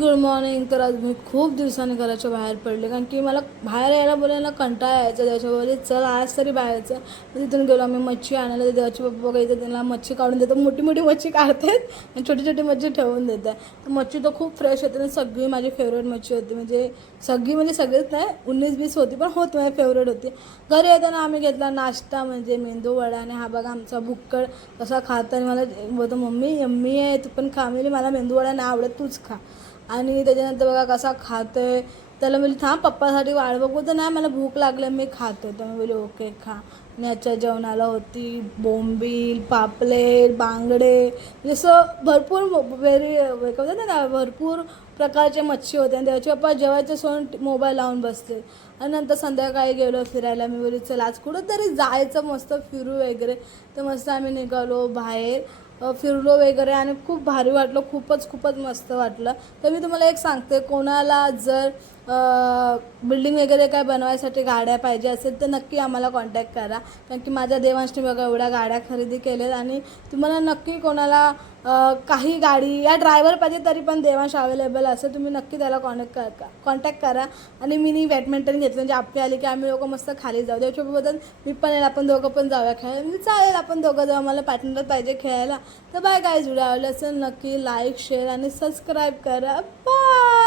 Good morning. तर आज मी खूप दिवसांनी घराच्या बाहेर पडले, कारण की मला बाहेर यायला बोलायला कंटाळा यायचा. त्याच्यावर चल आज तरी बाहेरचं. मग तिथून गेलो आम्ही मच्छी आणायला. तर देवाचे पप्पा काही तर त्यांना मच्छी काढून देतात, मोठी मोठी मच्छी काढतात आणि छोटी छोटी मच्छी ठेवून देतात. तर मच्छी तर खूप फ्रेश होते आणि सगळी माझी फेवरेट मच्छी होती. म्हणजे सगळीच नाही, 19-20 होती, पण होती माझी फेवरेट होती. घरी येताना आम्ही घेतला नाश्ता, म्हणजे मेंदू वडा. आणि हा बघा आमचा बुक्कड कसा खात. आणि मला बोलतो मम्मी यम्मी आहे, तू पण खा. म्हणजे मला मेंदू वडा नाही आवडत, तूच खा. आणि त्याच्यानंतर बघा कसा खातोय. त्याला म्हणजे थांब पप्पासाठी वाढ बघू. तर नाही, मला भूक लागली, मी खातो. तर मी बोलले ओके खा. आणि आजच्या जेवणाला होती बोंबील, पापलेट, बांगडे, जसं भरपूर बोलतात ना, भरपूर प्रकारचे मच्छी होते. आणि त्याचे पप्पा जेवायचं सोडून मोबाईल लावून बसले. आणि नंतर संध्याकाळी गेलो फिरायला. मी बोलली चल आज कुठं तरी जायचं, मस्त फिरू वगैरे. तर मस्त आम्ही निघालो बाहेर, फिरलो वगैरे आणि खूप भारी वाटलं. खूपच मस्त वाटलं. तर मी तुम्हाला एक सांगते, कोणाला जर बिल्डिंग वगैरे काय बनवायसाठी गाड्या पाहिजे असेल तर नक्की आम्हाला कॉन्टॅक्ट करा. कारण की माझ्या देवांशने बघा एवढ्या गाड्या खरेदी केल्यात. आणि तुम्हाला नक्की कोणाला काही गाडी या ड्रायव्हर पाहिजे तरी पण देवांश अवेलेबल असेल. तुम्ही नक्की त्याला कॉन्टॅक्ट करा. आणि मी बॅडमिंटन घेतलं, म्हणजे आपली आली की आम्ही लोकं मस्त खाली जाऊ. त्याच्याबद्दल मी पण येईल, आपण दोघं पण जाऊया खेळायला. म्हणजे चालेल, आपण दोघं जाऊ, मला पार्टनर पाहिजे खेळायला. तर बाय गाईज, व्हिडिओ आवडला असेल नक्की लाईक, शेअर आणि सबस्क्राईब करा. बाय.